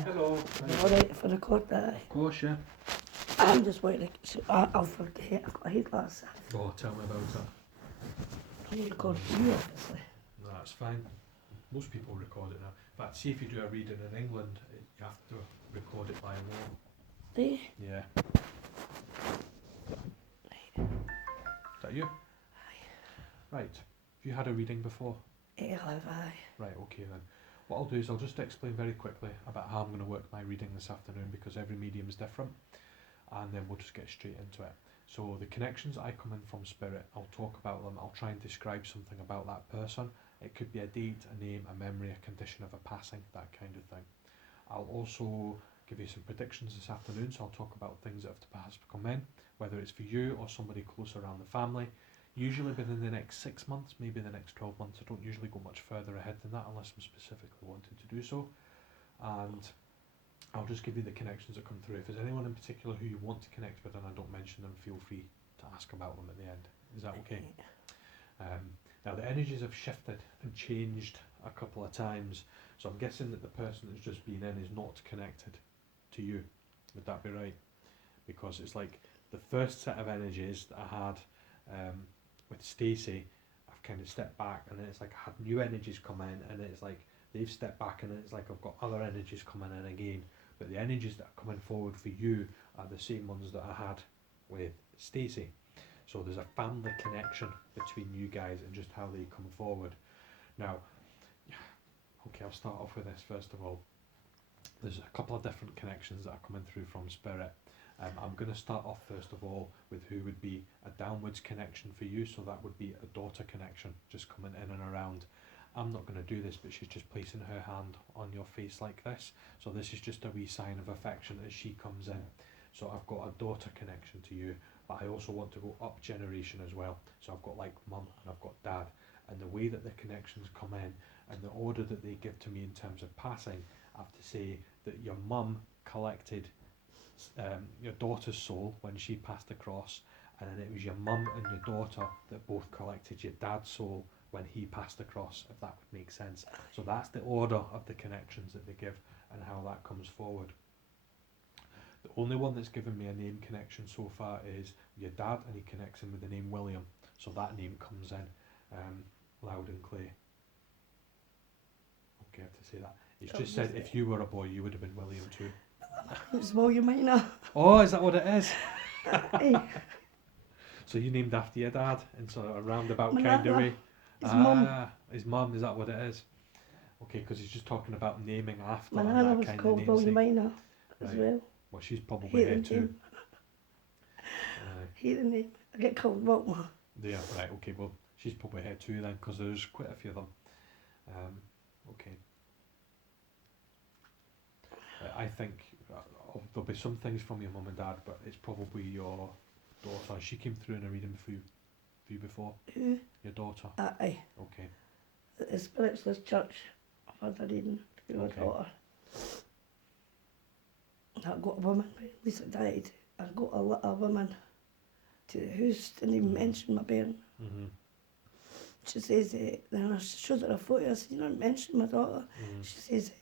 Hello. Alright, if I record that, Of course, yeah. I'm just waiting. I'll forget. I've got a head glass. Oh, tell me about it. I'm recording you, obviously. No, that's fine. Most people record it now. In fact, see if you do a reading in England, you have to record it by law. Do you? Yeah. Is that you? Right. Have you had a reading before? Have I? Right, okay then. What I'll do is I'll just explain very quickly about how I'm going to work my reading this afternoon because every medium is different, and then we'll just get straight into it. So the connections I come in from spirit, I'll talk about them, I'll try and describe something about that person. It could be a date, a name, a memory, a condition of a passing, that kind of thing. I'll also give you some predictions this afternoon, so I'll talk about things that have to perhaps come in, whether it's for you or somebody close around the family. Usually within the next 6 months, maybe the next 12 months. I don't usually go much further ahead than that unless I'm specifically wanting to do so. And I'll just give you the connections that come through. If there's anyone in particular who you want to connect with and I don't mention them, feel free to ask about them at the end. Is that okay? Now the energies have shifted and changed a couple of times, so I'm guessing that the person that's just been in is not connected to you. Would that be right? Because it's like the first set of energies that I had with Stacey, I've kind of stepped back, and then it's like I had new energies come in, and it's like they've stepped back, and it's like I've got other energies coming in again. But the energies that are coming forward for you are the same ones that I had with Stacey. So there's a family connection between you guys and just how they come forward. Now, okay, I'll start off with this first of all. There's a couple of different connections that are coming through from Spirit. I'm going to start off first of all with who would be a downwards connection for you, so that would be a daughter connection, just coming in and around. I'm not going to do this, but she's just placing her hand on your face like this, so this is just a wee sign of affection as she comes in. So I've got a daughter connection to you, but I also want to go up generation as well, so I've got like mum and I've got dad, and the way that the connections come in and the order that they give to me in terms of passing, I have to say that your mum collected your daughter's soul when she passed across, and then it was your mum and your daughter that both collected your dad's soul when he passed across, if that would make sense. So that's the order of the connections that they give and how that comes forward. The only one that's given me a name connection so far is your dad, and he connects in with the name William, so that name comes in loud and clear. Okay, I have to say that. It's just said if you were a boy, you would have been William too. It's William Minor. Oh, is that what it is? Hey, So you named after your dad in sort of a roundabout My kind of nana. way? His mum. His mum, is that what it is? Okay, because he's just talking about naming after My and nana that was kind of called William namesake. Minor as Right. well. Well, she's probably Hate here the too. name. Hate the name. I get called Wilma. Yeah, right, okay, well, she's probably here too then, because there's quite a few of them. Okay. I think there'll be some things from your mum and dad, but it's probably your daughter. She came through in a reading for you before? Who? Your daughter? Aye. Okay. The Spiritualist Church. I've had a reading for your Okay. daughter. I got a woman, Lisa died. I got a woman to the house, didn't even mention my bairn. Mm-hmm. She says, then I showed her a photo, I said, you don't mention my daughter. Mm-hmm. She says,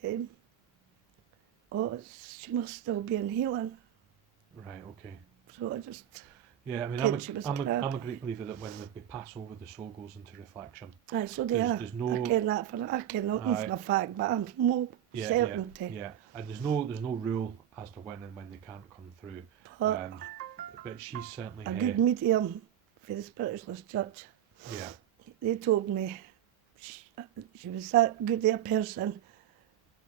she must still be in healing. Right, okay. So I just, Yeah, I mean, she was I'm a crap. great believer that when we pass over, the soul goes into reflection. Aye, so they are. There's no, I ken that for Aye. a fact, but I'm more certainty. yeah, and there's no rule as to when and when they can't come through. But But she's certainly a here. good medium for the Spiritualist Church, Yeah, they told me she was that good a person,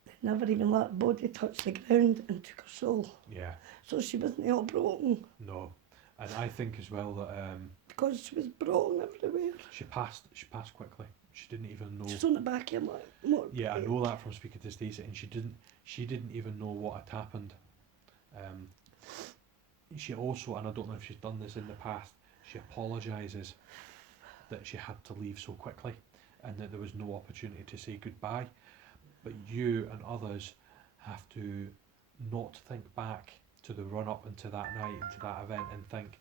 they never even let her body touch the ground and took her soul. yeah, So she wasn't all broken, no, and I think as well that because she was broken everywhere. she passed quickly. She didn't even know. She's on the back end like more. Yeah, I know that from speaking to Stacey, and she didn't even know what had happened. She also, and I don't know if she's done this in the past, she apologises that she had to leave so quickly and that there was no opportunity to say goodbye. But you and others have to not think back to the run up into that night, into that event, and think,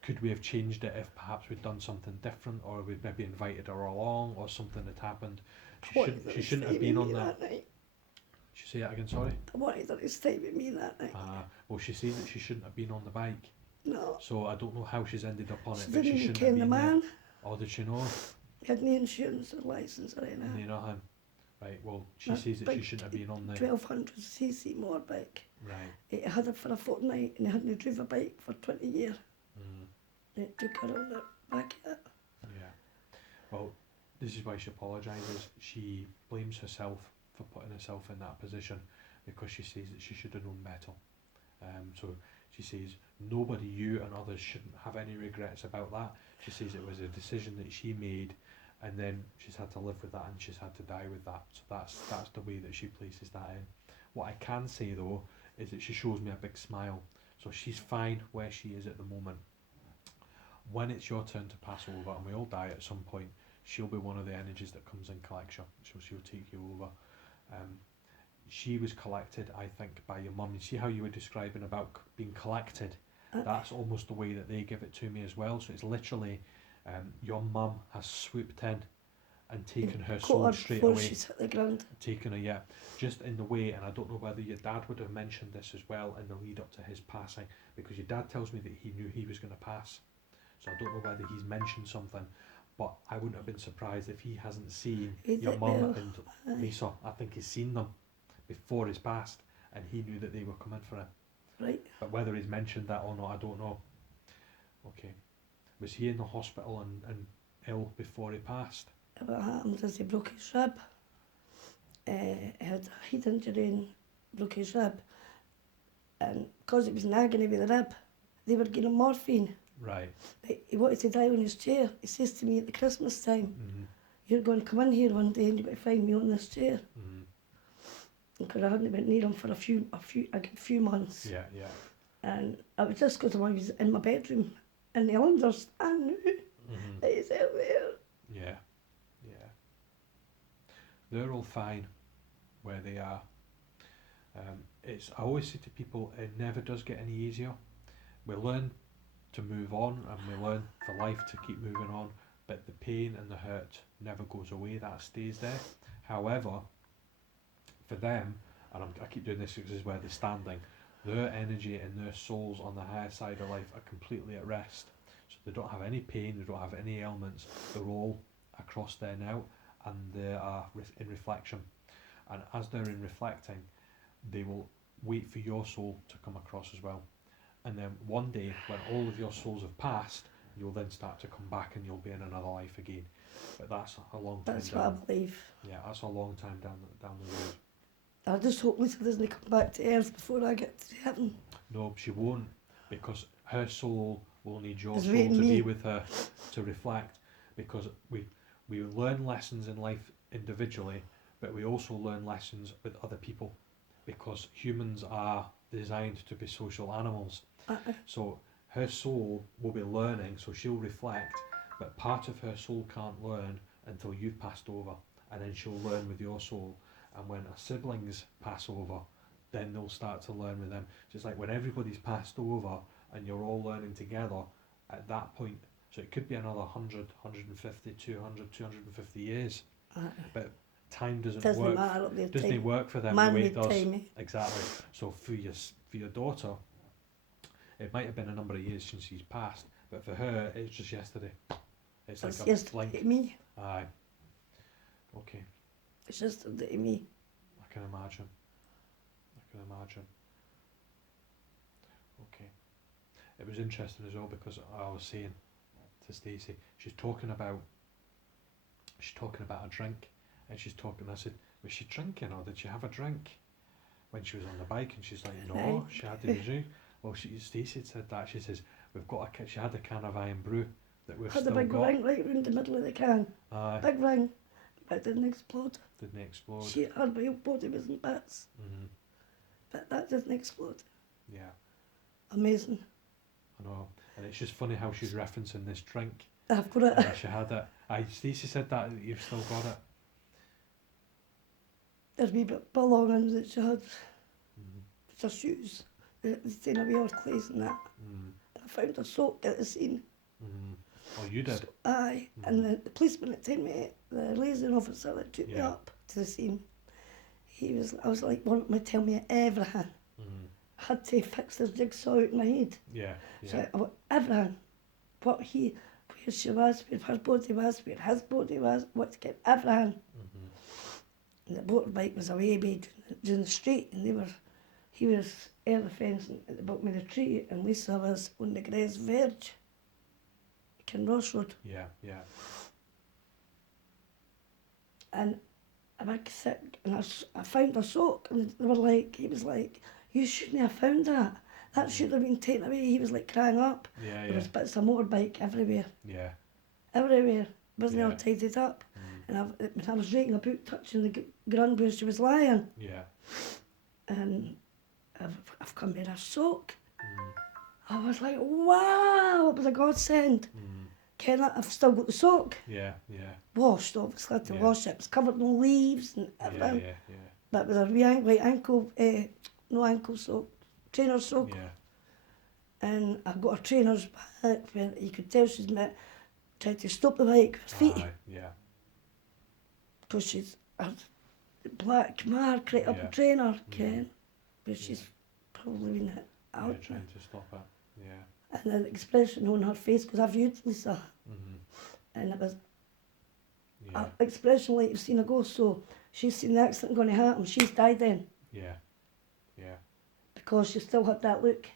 could we have changed it if perhaps we'd done something different, or we'd maybe invited her along, or something had happened. She shouldn't have been on that. Night. She say that again, sorry? I wanted her to stay with me that night. Well, she says that she shouldn't have been on the bike. No, So I don't know how she's ended up on she it, but didn't she even shouldn't ken have the been there. man. Or did she know? He had no insurance or licence or anything. You know him. Right, well, she That says that she big shouldn't have been on the... 1200cc motorbike. Right. He had it for a fortnight and he hadn't driven a bike for 20 years. Mm, And it took her on the back of it. yeah. Well, this is why she apologises. She blames herself for putting herself in that position because she says that she should have known better. So she says nobody, you and others, shouldn't have any regrets about that. She says it was a decision that she made, and then she's had to live with that and she's had to die with that. So that's the way that she places that in. What I can say though is that she shows me a big smile. So she's fine where she is at the moment. When it's your turn to pass over, and we all die at some point, she'll be one of the energies that comes in collection. She'll take you over. She was collected, I think, by your mum. You see how you were describing about being collected? That's almost the way that they give it to me as well. So it's literally your mum has swooped in and taken her soul straight before away. she's hit the ground. Taken her, yeah. Just in the way, and I don't know whether your dad would have mentioned this as well in the lead up to his passing, because your dad tells me that he knew he was going to pass. So I don't know whether he's mentioned something, but I wouldn't have been surprised if he hasn't seen your mum and Lisa. I think he's seen them before he's passed, and he knew that they were coming for him. Right. But whether he's mentioned that or not, I don't know. Okay. Was he in the hospital and ill before he passed? What happened is he broke his rib. He had a head injury and broke his rib. And because it was in agony with the rib, they were giving him morphine. Right. But he wanted to die on his chair. He says to me at the Christmas time, Mm-hmm. "You're going to come in here one day and you're going to find me on this chair." Mm-hmm. Because I hadn't been near him for a good few months. Yeah, yeah. And I was just because I was in my bedroom and they understand now Mm-hmm. that he's out there. Yeah, yeah. They're all fine where they are. I always say to people, it never does get any easier. We learn to move on and we learn for life to keep moving on, but the pain and the hurt never goes away, that stays there. However, for them, and I keep doing this because this is where they're standing, their energy and their souls on the higher side of life are completely at rest. So they don't have any pain, they don't have any ailments, they're all across there now, and they are in reflection. And as they're in reflecting, they will wait for your soul to come across as well. And then one day, when all of your souls have passed, you'll then start to come back and you'll be in another life again. But that's a long time That's down. what I believe. Yeah, that's a long time down the road. I just hope Lisa doesn't come back to earth before I get to heaven. No, she won't, because her soul will need your It's soul waiting to me. be with her to reflect. Because we learn lessons in life individually, but we also learn lessons with other people, because humans are designed to be social animals. So her soul will be learning, so she'll reflect, but part of her soul can't learn until you've passed over, and then she'll learn with your soul. And when her siblings pass over, then they'll start to learn with them. Just like when everybody's passed over and you're all learning together, at that point, so it could be another 100, 150, 200, 250 years. But time doesn't Doesn't work. matter up there. Doesn't work for them the way it does. Exactly. So for your daughter, it might have been a number of years since she's passed, but for her, it's just yesterday. It's like a yesterday blink. to me. Aye. Okay. It's yesterday to me. I can imagine. Okay. It was interesting as well because I was saying to Stacey, she's talking about a drink, and I said, was she drinking or did she have a drink when she was on the bike? And she's like, no, she had the drink. Well, Stacey had said that. She says, she had a can of Iron Brew that we've Had still a big got. ring right round the middle of the can. Aye. Big ring. But it didn't explode. Didn't explode. Her whole body was in bits. Mm-hmm. But that didn't explode. Yeah. Amazing. I know. And it's just funny how she's referencing this drink. I've got it. She had it. Stacey said that you've still got it. There's wee bit belongings that she had. Mm-hmm. Her shoes. They stayed away her clothes and that. Mm-hmm. I found her soaked at the scene. Mm-hmm. Oh, you did? Aye. Mm-hmm. And the policeman that took me, the liaison officer that took me Yeah. up to the scene, I was like, wanting me to tell me everything. Mm. I had to fix this jigsaw out in my head. Yeah. Yeah. So I want everything. Where she was, where her body was, where his body was, what to get everything. Mhm. And the motorbike was away down the street, and he was over the fence at the bottom of the tree, and Lisa was on the grass verge, Kinross Road. Yeah. Yeah. And I'm like sick, and I found a sock, and they were like, he was like, you shouldn't have found that. That should have been taken away. He was like crying up. Yeah. There Yeah. was bits of motorbike everywhere. Yeah. Everywhere. Wasn't all Yeah. tidied up. Mm. And I was raking about touching the ground where she was lying. Yeah. And I've come in a sock. Mm. I was like, wow, it was a godsend. Mm. Ken, I've still got the sock. Yeah. Yeah. Washed, obviously, had to Yeah. wash it. It was covered in leaves and Yeah. everything. Yeah. Yeah. But it was a wee white ankle, no ankle sock, trainer sock. Yeah. And I've got a trainer's back where you could tell she's tried to stop the bike with her feet. Aye. Yeah. Because she's a black mark right up Yeah. the trainer, Ken. But she's probably been hit Yeah. out. Trying to stop it. Yeah. And the expression on her face, because I've viewed Lisa, Mhm. and it was Yeah. an expression like you've seen a ghost. So she's seen the accident going to happen. She's died then Yeah. Yeah. because she still had that look.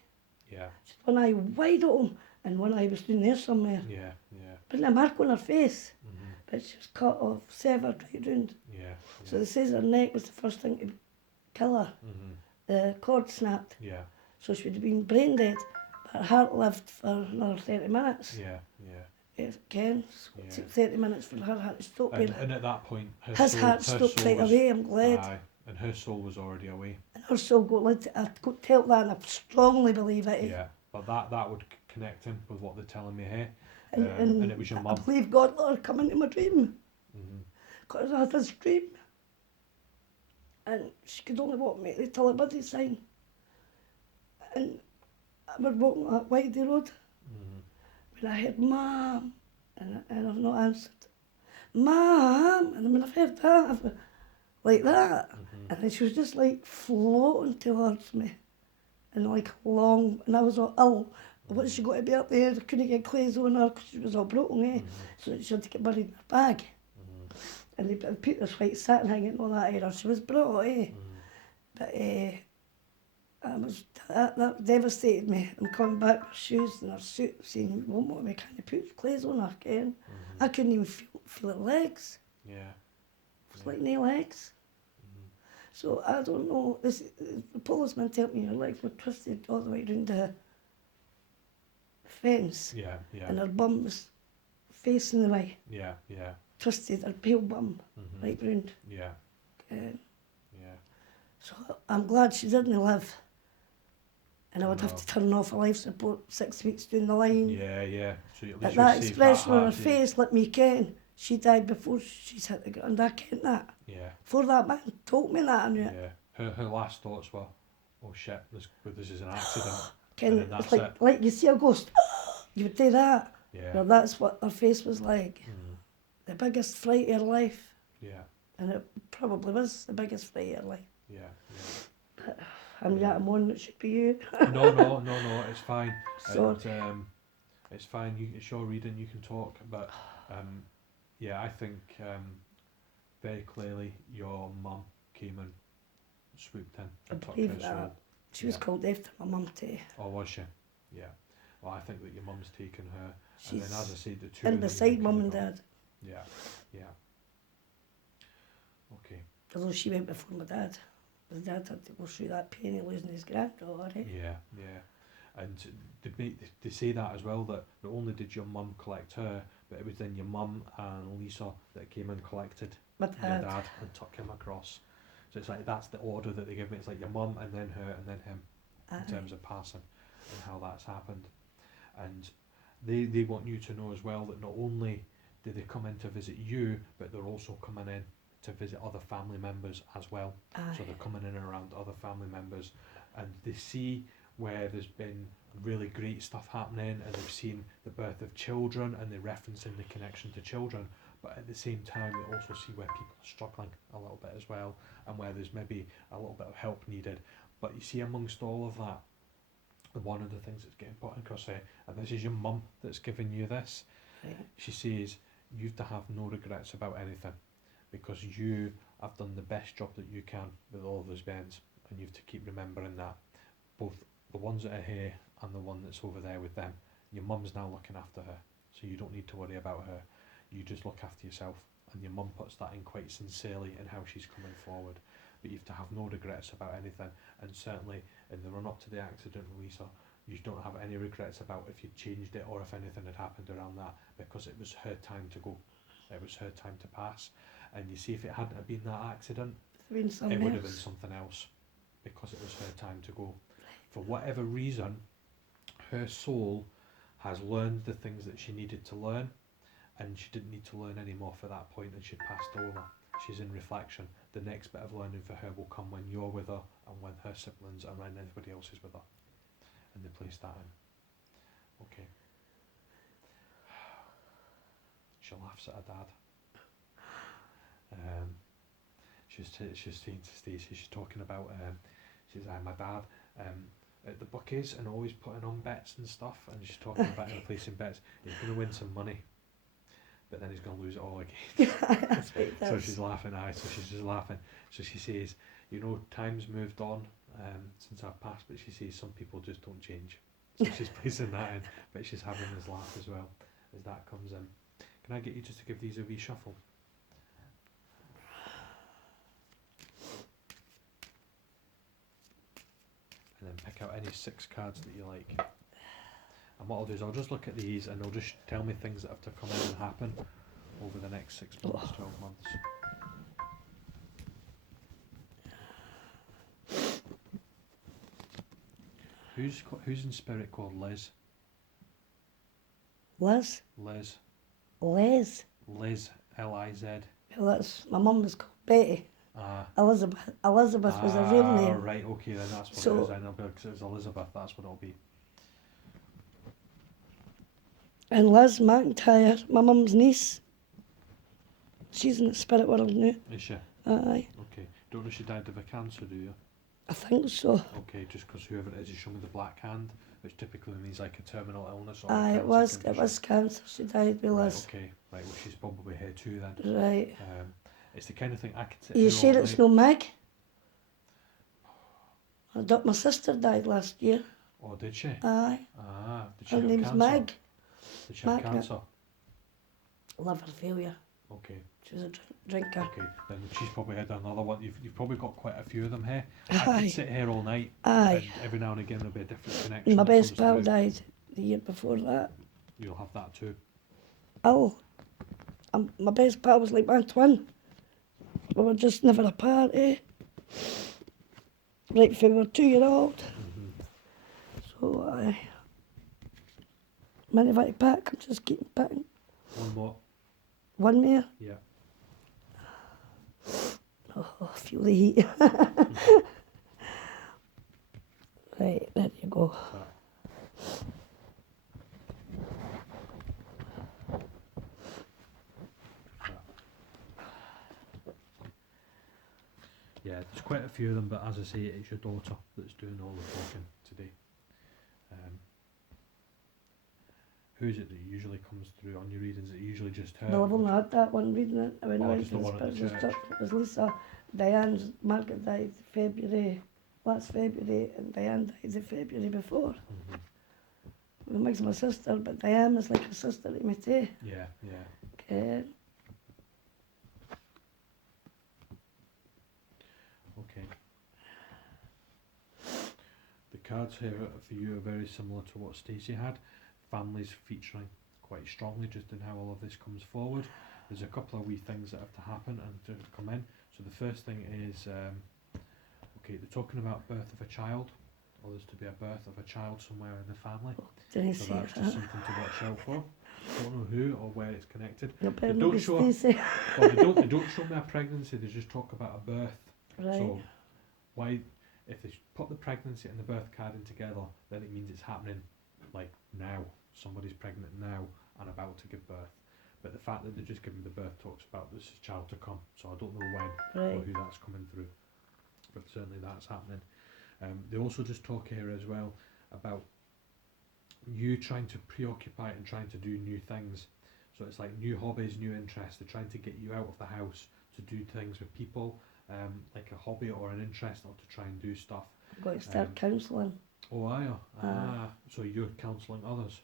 Yeah. She's one eye wide open and one eye was down there somewhere. Yeah. Yeah. But a mark on her face, Mhm. but she was cut off, severed right round. Yeah. So Yeah. they says her neck was the first thing to kill her. Mhm. The cord snapped, Yeah. so she would have been brain dead. But her heart lived for another 30 minutes. Yeah. Yeah. Yes, Ken, Yeah. it took 30 minutes for her heart to stop And, beating. and at that point, His heart stopped right was, away, I'm glad. Aye, and her soul was already away. And her soul got lit. I could tell that, and I strongly believe it. Yeah, but that would connect him with what they're telling me here. And it was your I mum. believe God let her come into my dream. Mhm. Because I had this dream. And she could only walk me to the telepathy sign. And I was walking that Whitey Road. Mhm. When I heard, Mum, and I've not answered. Mum, and when I've heard that, I've been like that. Mhm. And then she was just like floating towards me. And like long, and I was all ill. What she got to be up there, I couldn't get clothes on her because she was all broken, eh? Mhm. So she had to get buried in her bag. Mhm. And they put this white satin hanging and all that in her. She was brought, eh? Mhm. But that devastated me. I'm coming back with shoes and her suit, saying, "Won't want me, can you put clothes on her again?" Mhm. I couldn't even feel her legs. Yeah. It's like no legs. Mhm. So I don't know. The policeman told me her legs were twisted all the way around the fence, Yeah. Yeah. and her bum was facing the way, Yeah. Yeah. twisted, her pale bum Mhm. right round. Yeah. Uh, Yeah. so I'm glad she didn't live. And I would have No. to turn off a life support 6 weeks down the line. Yeah. Yeah. So at But least that you saved expression on her heartache. face let me ken she died before she's hit the ground. I kent that. Yeah. Before that man told me that, I knew it. Yeah. Her last thoughts were, "Oh shit, this is an accident." Ken, And then it's that's like you see a ghost, you would do that. Yeah. Well, that's what her face was like. Mhm. The biggest fright of her life. Yeah. And it probably was the biggest fright of her life. Yeah. I'm Yeah. getting one that should be you. No. It's fine. Sorry. And, it's fine. It's your reading. You can talk. But yeah, I think very clearly your mum came and swooped in and I took believe her that. soul. She was Yeah. called after my mum too. Or was she? Yeah. Well, I think that your mum's taken her. And She's then, as I said, the two in of them beside have mum kinda and gone. dad. Yeah. Yeah. Okay. Although she went before my dad. My dad had to go through that pain of losing his granddaughter. Eh? Yeah. Yeah. And they say that as well, that not only did your mum collect her, but it was then your mum and Lisa that came and collected My your dad. dad and took him across. So it's like that's the order that they give me. It's like your mum and then her and then him in Aye. terms of passing and how that's happened. And they want you to know as well that not only do they come in to visit you, but they're also coming in to visit other family members as well. Aye. So they're coming in and around other family members, and they see where there's been really great stuff happening, and they've seen the birth of children, and they're referencing the connection to children. but at the same time they also see where people are struggling a little bit as well, and where there's maybe a little bit of help needed. But you see, amongst all of that, one of the things that's getting put across here, and this is your mum that's giving you this, Right. she says you've to have no regrets about anything, because you have done the best job that you can with all those bends, and you've to keep remembering that, both the ones that are here and the one that's over there with them. Your mum's now looking after her, so you don't need to worry about her. You just look after yourself, and your mum puts that in quite sincerely in how she's coming forward. But you have to have no regrets about anything, and certainly in the run up to the accident, Louisa, you don't have any regrets about if you changed it or if anything had happened around that, because it was her time to go. It was her time to pass. And you see, if it hadn't have been that accident, There's been it something would have been else. something else, because it was her time to go. For whatever reason, her soul has learned the things that she needed to learn, and she didn't need to learn any more for that point, and she'd passed over. She's in reflection. The next bit of learning for her will come when you're with her, and when her siblings and when everybody else is with her. And they place that in. Okay. She laughs at her dad. She's saying to Stacey, she's talking about, she's like, my dad, at the bookies and always putting on bets and stuff, and she's talking about him placing bets. He's going to win some money, but then he's going to lose it all again. That's what it So is. she's laughing, so she's just laughing. So she says, you know, time's moved on since I've passed, but she says some people just don't change. So she's placing that in, but she's having this laugh as well as that comes in. Can I get you just to give these a wee shuffle? And then pick out any 6 cards that you like. And what I'll do is I'll just look at these and they'll just tell me things that have to come in and happen over the next 6 months, 12 months. Who's in spirit called Liz? Liz? Liz. Liz? Liz. L-I-Z. Well, that's, my mum was called Betty. Elizabeth. Elizabeth was a real name. Right, okay, then that's what So- it is. I know, because it was Elizabeth, that's what it'll be. And Liz McIntyre, my mum's niece. She's in the spirit world now. Is she? Aye, Okay. Don't know if she died of a cancer, do you? I think so. Okay, just because whoever it is show me the black hand, which typically means like a terminal illness or a Aye, cancer it was condition. cancer. She died with Right, Liz. okay. Right, well she's probably here too then. Right. It's the kind of thing I could sit Are you here sure all it's night. no Meg? My sister died last year. Oh, did she? Aye. Did she Her have name's cancer? Meg. Did she have Magnet. cancer? Liver failure. Okay, She was a drinker. okay. Then she's probably had another one. You've probably got quite a few of them here. I Aye. could sit here all night. Aye. And every now and again there'll be a different connection. My that best comes pal through. died the year before that. You'll have that too. Oh, my best pal was like my twin. We were just never apart, eh? Right from we were 2-year-old. So I mind if I pack? I'm just keeping packing. One more. One more. Yeah. Oh, I feel the heat. Right, there you go. That. Yeah, there's quite a few of them, but as I say, it's your daughter that's doing all the talking today. Who is it that usually comes through on your readings? Is it usually just her? Well, I've only had that one reading it. When I Oh, went just to the the one at the spiritual church. church. It was Lisa. Diane's, Margaret died February, last February, and Diane died the February before. Well, Meg's my sister, but Diane is like a sister to me too. Yeah, yeah. Okay. Okay. The cards here for you are very similar to what Stacey had. Families featuring quite strongly just in how all of this comes forward. There's a couple of wee things that have to happen and to come in. So the first thing is, okay, they're talking about birth of a child, or there's to be a birth of a child somewhere in the family. Didn't So see that's that. just something to watch out for. Don't know who or where it's connected. You'll better don't be show- Stacey. Well, they don't show me a pregnancy. They just talk about a birth. Right. So why, if they put the pregnancy and the birth card in together, then it means it's happening like now. Somebody's pregnant now and about to give birth. but the fact that they're just giving the birth talks about this child to come, so I don't know when or Right. who that's coming through, but certainly that's happening. They also just talk here as well about you trying to preoccupy and trying to do new things. So it's like new hobbies, new interests. They're trying to get you out of the house to do things with people, like a hobby or an interest, or to try and do stuff. I've got to start counselling. Oh, are you? So you're counselling others,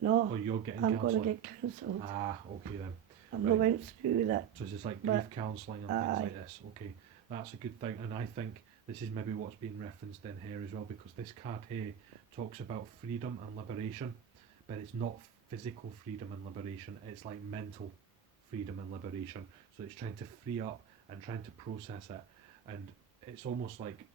No, or you're getting I'm going to counselling? get counselled. Okay then. I've right. not went through that. So it's just like But- grief counselling and things Aye. like this. Okay, that's a good thing, and I think this is maybe what's being referenced in here as well, because this card here talks about freedom and liberation, but it's not physical freedom and liberation, it's like mental freedom and liberation. So it's trying to free up and trying to process it, and it's almost like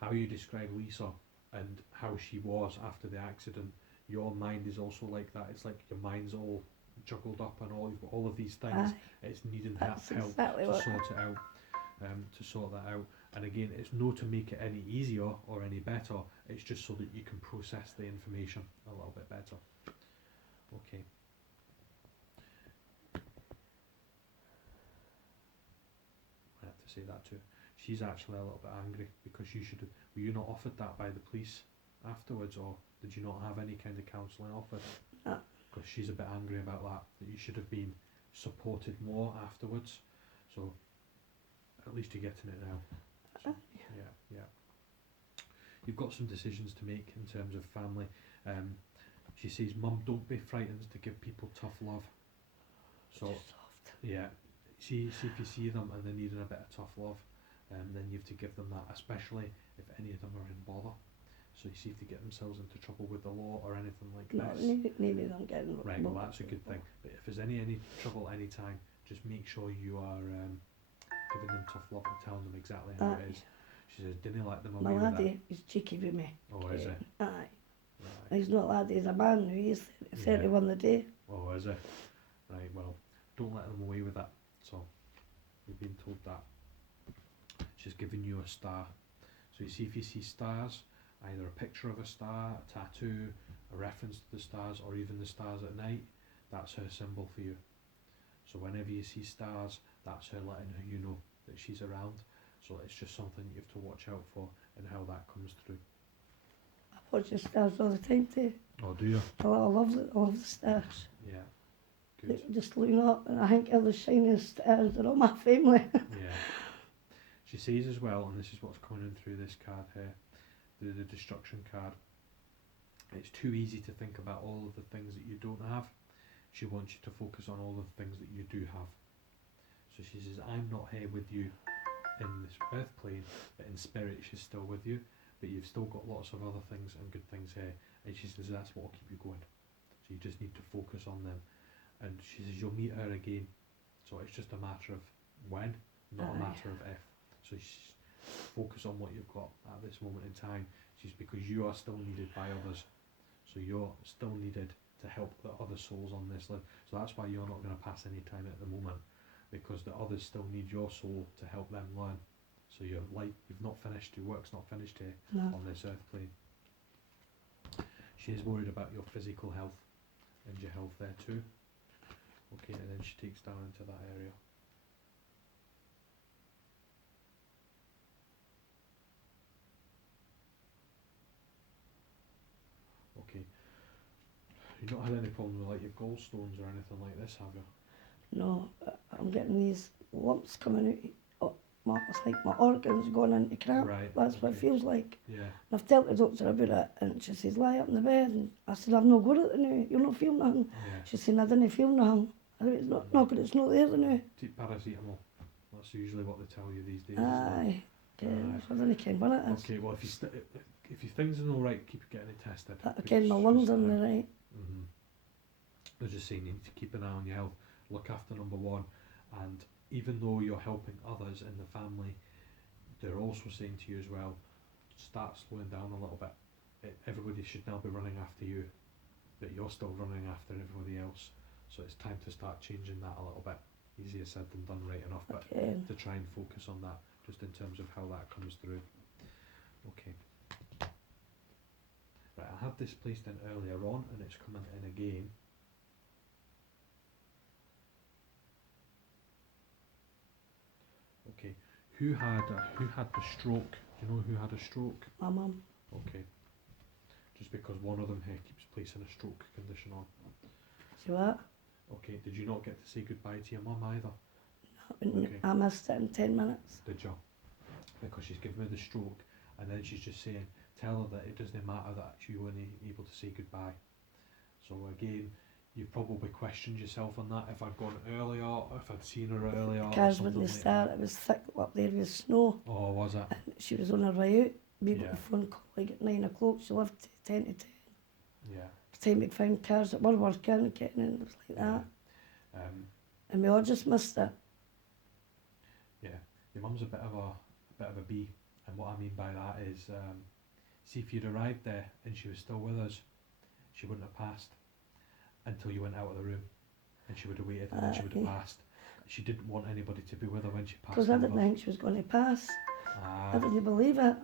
how you describe Lisa and how she was after the accident. Your mind is also like that. It's like your mind's all juggled up and all, you've got all of these things. Aye, It's needing that's help exactly to what. sort it out, to sort that out. And again, it's no to make it any easier or any better. It's just so that you can process the information a little bit better. Okay. I have to say that too. She's actually a little bit angry because you should have. Were you not offered that by the police afterwards, or did you not have any kind of counselling offered? No. Because she's a bit angry about that. That you should have been supported more afterwards. So at least you're getting it now. So, yeah. You've got some decisions to make in terms of family. She says, "Mum, don't be frightened to give people tough love." So Too soft. yeah, see if you see them and they're needing a bit of tough love, then you have to give them that, especially if any of them are in bother. So you see if they get themselves into trouble with the law or anything like No, this. neither them getting. Right, well that's a good thing. But if there's any trouble any time, just make sure you are giving them tough love and telling them exactly how it is. She says, didn't let them My away with that. laddie is cheeky with me. Oh, is it? Aye. Right. He's not laddie, he's a man now. He's Yeah. 31 the day. Oh, is it? Right, well, don't let them away with that. So, you've been told that. She's given you a star. So you see if you see stars, either a picture of a star, a tattoo, a reference to the stars, or even the stars at night, that's her symbol for you. So whenever you see stars, that's her letting you know that she's around. So it's just something you have to watch out for and how that comes through. I watch the stars all the time too. Oh, do you? I love the stars. Yeah. Good. Just looking up, and I think all the shining stars are all my family. Yeah. She says as well, and this is what's coming in through this card here, the destruction card. It's too easy to think about all of the things that you don't have. She wants you to focus on all the things that you do have. So she says, I'm not here with you in this earth plane, but in spirit she's still with you, but you've still got lots of other things and good things here. And she says, that's what will keep you going. So you just need to focus on them. And she says, you'll meet her again. So it's just a matter of when, not a Aye. matter of if. So focus on what you've got at this moment in time. She's because you are still needed by others. So you're still needed to help the other souls on this live. So that's why you're not going to pass any time at the moment, because the others still need your soul to help them learn. So you've not finished, your work's not finished here No. on this earth plane. She is worried about your physical health and your health there too. Okay, and then she takes down into that area. Okay. You've not had any problems with like your gallstones or anything like this, have you? No, I'm getting these lumps coming out. It's like my organs going into crap. Right, That's what it okay. feels like. Yeah. And I've told the doctor about it, and she says, lie up in the bed. And I said, I've not got it now. You'll not feel nothing. Yeah. She said, I didn't feel nothing. I said, it's not good, it's not there now. Take paracetamol. That's usually what they tell you these days. isn't it? Aye. Aye. So I didn't care what it is. Okay, well if your things are all right, keep getting it tested. But again, my lungs are right. Mm-hmm. They're just saying you need to keep an eye on your health, look after number one, and even though you're helping others in the family, they're also saying to you as well, start slowing down a little bit. Everybody should now be running after you, but you're still running after everybody else. So it's time to start changing that a little bit. Easier said than done, right enough, but Again. to try and focus on that, just in terms of how that comes through. Okay. Right, I had this placed in earlier on, and it's coming in again. Okay. Who had the stroke? Do you know who had a stroke? My mum. Okay. Just because one of them here keeps placing a stroke condition on. See what? Okay. Did you not get to say goodbye to your mum either? Okay. I missed it in 10 minutes. Did you? Because she's given me the stroke, and then she's just saying, tell her that it doesn't matter that you weren't able to say goodbye. So again, you probably questioned yourself on that, if I'd gone earlier, if I'd seen her earlier, or Cars something wouldn't like start, that. it was thick up there with snow. Oh, was it? And she was on her way out. We got Yeah. a phone call like at 9 o'clock. She left at 10 to 10. Yeah. By the time we'd found cars that were working, getting in, it was like Yeah. that. And we all just missed it. Yeah. Your mum's a bit of a bee, and what I mean by that is, see if you'd arrived there and she was still with us, she wouldn't have passed until you went out of the room, and she would have waited, and then she would have Aye. passed. She didn't want anybody to be with her when she passed. Because I didn't over. think she was going to pass. Ah, I didn't believe it.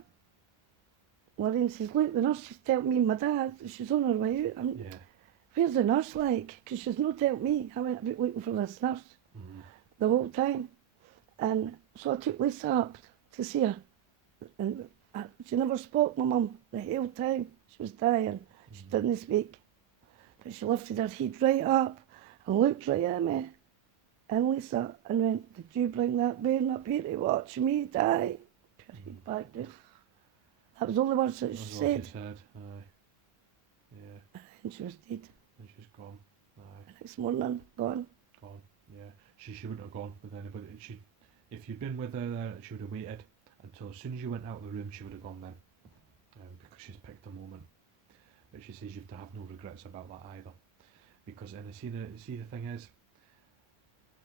Lorraine says, look, the nurse just told me and my dad, she's on her way out. I'm, yeah. where's the nurse like? Because she's not told me. I went about looking for this nurse Mm. the whole time. And so I took Lisa up to see her. And she never spoke, my mum, the whole time. She was dying. She didn't speak. But she lifted her head right up and looked right at me and Lisa and went, did you bring that bairn up here to watch me die? Put her head back down. That was the only words that she That's what said. she said. Aye. Yeah. And she was dead. And she's gone. Aye. Next morning, gone. Gone. Yeah. She wouldn't have gone with anybody. If you'd been with her there, she would have waited until as soon as you went out of the room, she would have gone then. Because she's picked a moment. But she says you have to have no regrets about that either. Because, and see the thing is,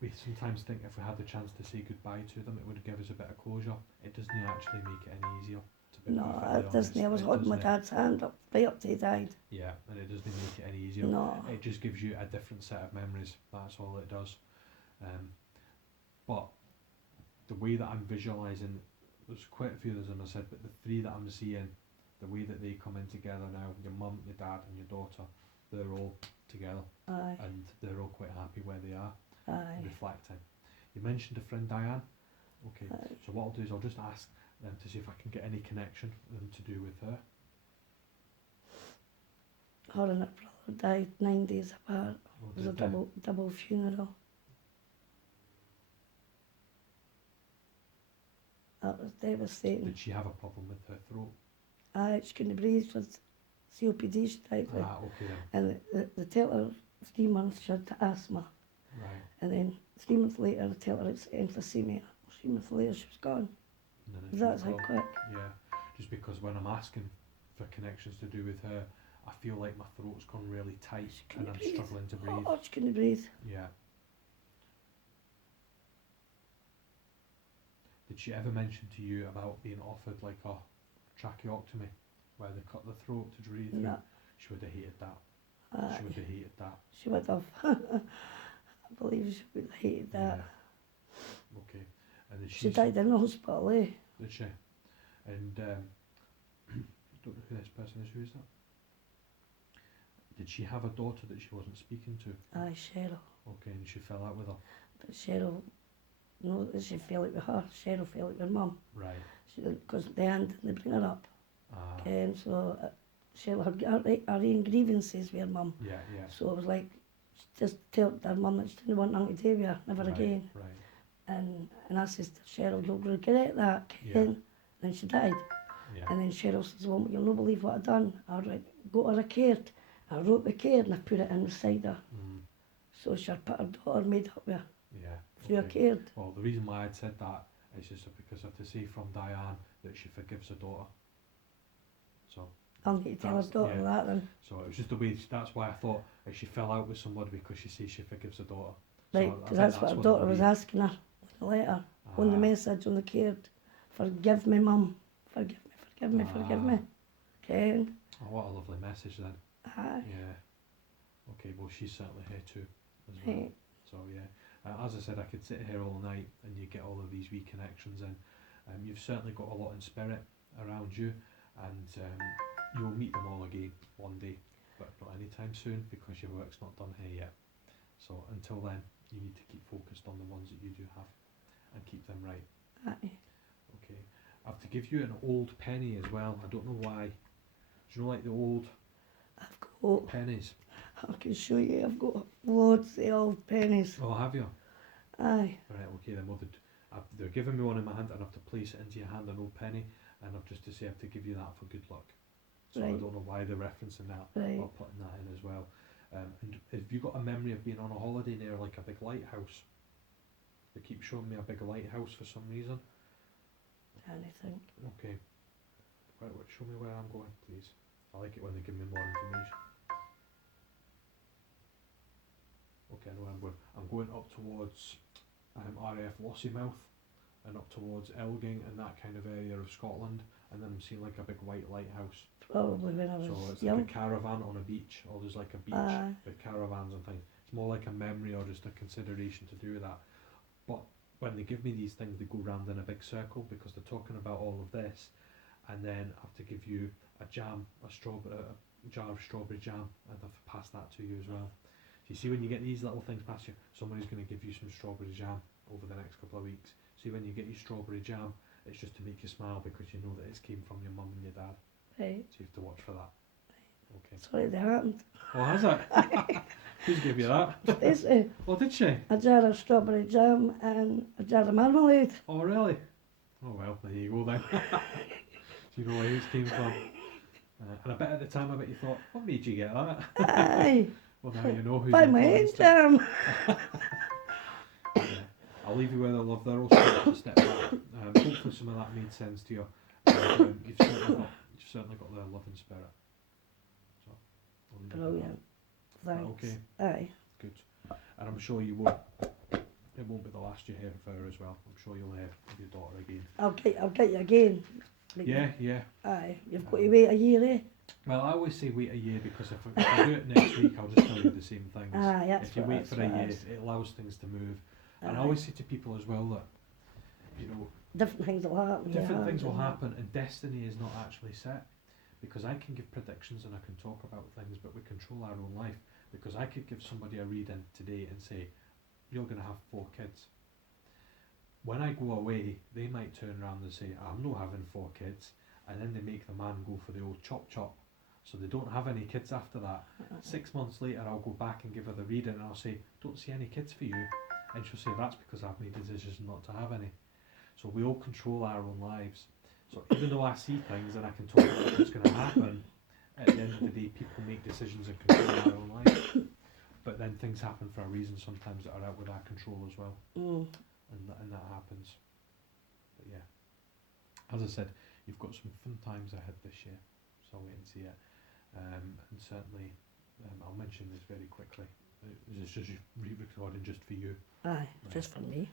we sometimes think if we had the chance to say goodbye to them, it would give us a bit of closure. It doesn't actually make it any easier. To be No, perfectly it doesn't. I was honest. It holding my doesn't. dad's hand up, right up till he died. Yeah, and it doesn't make it any easier. No. It just gives you a different set of memories. That's all it does. But the way that I'm visualising, there's quite a few of them, as I said, but the three that I'm seeing, the way that they come in together now, your mum, your dad and your daughter, they're all together Aye, and they're all quite happy where they are, aye, reflecting. You mentioned a friend Diane. Okay, aye. so what I'll do is I'll just ask them to see if I can get any connection to do with her. Her and her brother died 9 days apart. Or It was a did they? double funeral. That was devastating. Did she have a problem with her throat? Aye, she couldn't breathe with COPD, she died with. Ah, okay then. And they tell her 3 months she had asthma. Right. And then 3 months later they tell her it's emphysema. 3 months later she was gone. And then she That's was how gone. quick. Yeah, just because when I'm asking for connections to do with her, I feel like my throat's gone really tight She and couldn't I'm breathe. struggling to breathe. Oh, she couldn't breathe. Yeah. Did she ever mention to you about being offered like a tracheotomy, where they cut the throat to breathe through? No. She would have hated that. Aye, She would have hated that. she would have. I believe she would have hated that. Yeah. Okay. And then She died in the hospital, eh? Did she? And don't know who this person is. Who is that? Did she have a daughter that she wasn't speaking to? Aye, Cheryl. Okay, and she fell out with her. But Cheryl, no, she fell out with her. Cheryl fell out with her mum. Right. Because they didn't bring her up. Ah. And so Cheryl had got her own grievances with her mum. Yeah, yeah. So it was like, she just told her mum that she didn't want nothing to do with her, never Right, again. Right. And I says to Cheryl, you'll regret that, Ken. Yeah. And then she died. Yeah. And then Cheryl says, well, you'll not believe what I done. I got her a card. I wrote the card and I put it inside her. Mm, So she had put her daughter made up with her yeah. through a Okay. card. Well, the reason why I'd said that is just because I have to say from Diane that she forgives her daughter. So, I'll need to tell her That's- daughter yeah. that then. so it was just the way. That's why I thought if she fell out with somebody because she says she forgives her daughter. Right, I because think that's what her it daughter would was be. asking her in the letter, on the Ah, message, on the card. Forgive me, mum. Forgive me, forgive me, forgive me. Ken. Oh, what a lovely message then. Aye. Yeah. Okay, well she's certainly here too, as well. Right. So yeah, as I said, I could sit here all night and you get all of these wee connections in. You've certainly got a lot in spirit around you, and you'll meet them all again one day, but not anytime soon because your work's not done here yet. So until then, you need to keep focused on the ones that you do have and keep them right. Aye. Okay. I have to give you an old penny as well. I don't know why. Do you know like the old I've got, pennies? I can show you, I've got loads of old pennies. Oh, have you? Aye. Right, okay, then they're giving me one in my hand and I have to place it into your hand, an old penny, and I've just to say I have to give you that for good luck. So I Right. don't know why they're referencing that Right. or putting that in as well. And have you got a memory of being on a holiday near like a big lighthouse? They keep showing me a big lighthouse for some reason. Anything. Okay. Right, show me where I'm going, please. I like it when they give me more information. Okay, I know where I'm going. I'm going up towards RAF Lossiemouth and up towards Elgin and that kind of area of Scotland, and then I'm seeing like a big white lighthouse. Probably when I was So it's young. like a caravan on a beach, or there's like a beach Aye. with caravans and things. It's more like a memory or just a consideration to do that. But when they give me these things, they go round in a big circle because they're talking about all of this, and then I have to give you a jam, a jar of strawberry jam, and I have to pass that to you as well. So you see when you get these little things past you, somebody's going to give you some strawberry jam over the next couple of weeks. See when you get your strawberry jam, it's just to make you smile because you know that it's came from your mum and your dad. Right. So you have to watch for that. Okay. Sorry, they happened. Oh, has it? Who's gave you that? Basically, Oh, did she? a jar of strawberry jam and a jar of marmalade. Oh, really? Oh, well, there you go then. So you know where it came from. And I bet at the time, I bet you thought, what made you get that? Aye. Well, now you know who's By my own influenced it. jam. Yeah. I'll leave you where I love there. Also, to step back. Hopefully, some of that made sense to you. And, you've certainly got the love and spirit. So, I'll leave it at that. Brilliant. Thanks. Okay. Aye. Good. And I'm sure you won't. It won't be the last you hear of her as well. I'm sure you'll hear of your daughter again. I'll get you again. Yeah. Aye. You've got to wait a year, eh? Well, I always say wait a year because if I do it next week, I'll just tell you the same things. Aye, that's If you what wait that's for a what year, it is. it allows things to move. And I Aye. always say to people as well that, you know, Different things will happen. different things will happen and destiny is not actually set. Because I can give predictions and I can talk about things, but we control our own life. Because I could give somebody a reading today and say, you're going to have 4 kids. When I go away, they might turn around and say, I'm not having 4 kids. And then they make the man go for the old chop chop. So they don't have any kids after that. 6 months later, I'll go back and give her the reading and I'll say, don't see any kids for you. And she'll say, that's because I've made a decision not to have any. So we all control our own lives. So even though I see things and I can talk about what's going to happen, at the end of the day, people make decisions and control their own life. But then things happen for a reason sometimes that are out with our control as well. And that happens. But yeah, as I said, you've got some fun times ahead this year, so I'll wait and see it. And certainly, I'll mention this very quickly. This is just re-recording just for you. Aye, just for me.